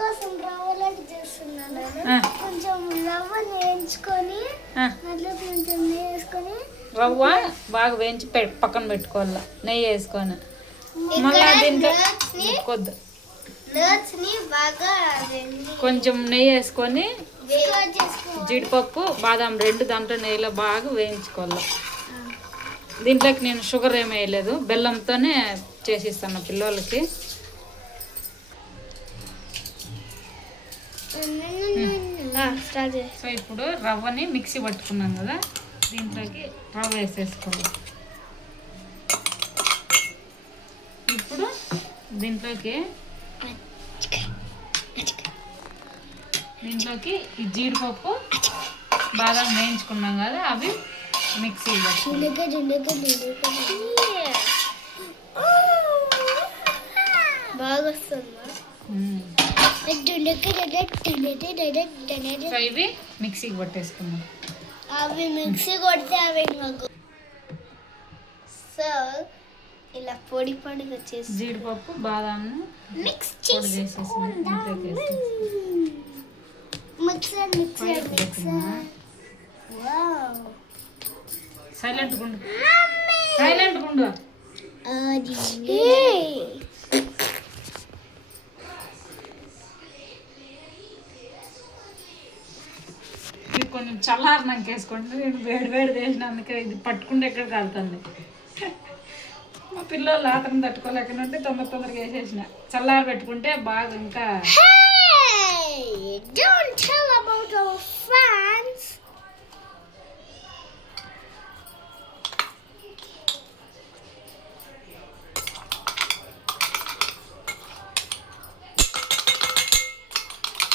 కోసం రవ్వలాగా చేస్తున్నాను. కొంచెం రవ్వని వేయించుకొని దాంట్లో కొంచెం నెయ్యి వేసుకొని రవ్వ బాగా వేయించి పక్కన పెట్టుకోవాలి, నెయ్యి వేసుకొని. మళ్ళీ దీంట్లో కొద్ది కొంచెం నెయ్యి వేసుకొని జీడిపప్పు బాదాం రెండు దాంట్లో నెయ్యిలో బాగా వేయించుకోవాలి. దీంట్లోకి నేను షుగర్ ఏమి వేయలేదు, బెల్లంతోనే చేసిస్తాను పిల్లలకి. సో ఇప్పుడు రవ్వని మిక్సీ పట్టుకున్నాం కదా, దీంట్లోకి రవ్వ వేసేసుకోవాలి. ఇప్పుడు దీంట్లోకి ఈ జీడిపప్పు బాగా వేయించుకున్నాం కదా, అవి మిక్సీ బాగా వస్తుంది. ఇవి మిక్సీకి పట్టేసుకున్నాం. అవి మిక్సీ కొడితే అవి సో ఇలా పొడి పొడిగా వచ్చేసి జీడిపప్పు బాదాంను మిక్స్ చేసేసి సైలెంట్ గుండు, సైలెంట్ గుండు. ఇది కొంచెం చల్లారినాక వేసుకోండి. నేను వేడి వేడి చేసినందుకే ఇది పట్టుకుంటే ఎక్కడ కాలుతుంది. మా పిల్లలు ఆతరం తట్టుకోలేకనంటే తొందరగా వేసేసిన. చల్లారి పెట్టుకుంటే బాగా ఇంకా. Don't tell about our friends.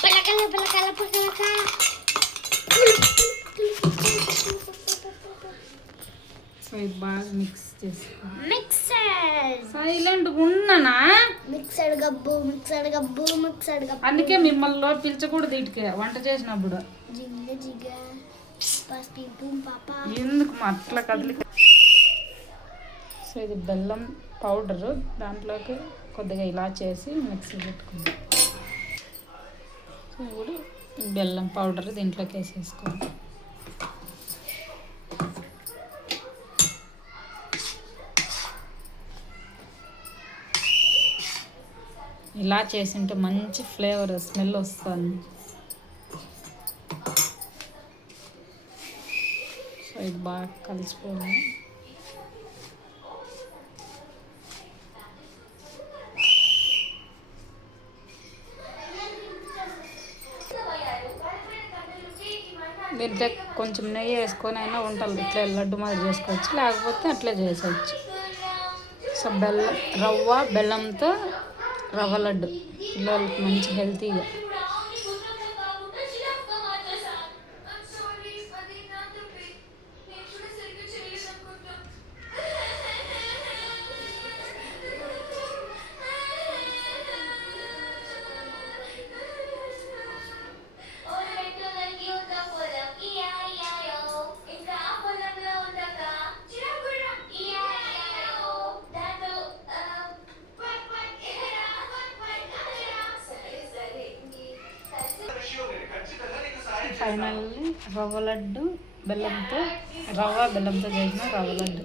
Palakala. So ఇది బాగా మిక్స్ చేసుకో. Mixer. సైలెంట్ ఉన్నానా? మిక్సడ్ గబ్బు. అందుకే మిమ్మల్ని పిలిచకూడదు ఇటుకే వంట చేసినప్పుడు. ఎందుకు అట్లా కదిలి. సో ఇది బెల్లం పౌడరు, దాంట్లోకి కొద్దిగా ఇలా చేసి మిక్సీ పెట్టుకుందాం. సో ఇప్పుడు బెల్లం పౌడర్ దీంట్లోకి వేసేసుకోండి. ఇలా చేసింటే మంచి ఫ్లేవర్ స్మెల్ వస్తుంది. సో ఇది బాగా కలిసిపోయింది. దీంట్లో కొంచెం నెయ్యి వేసుకొని అయినా వంటలు ఇట్లా లడ్డు మాదిరి చేసుకోవచ్చు, లేకపోతే అట్లే చేసేయచ్చు. సో బెల్లంతో రవ్వ లడ్డు పిల్లలకి మంచి హెల్తీగా. ఫైనల్లీ రవ్వ బెల్లంతో చేసిన రవ్వ లడ్డు.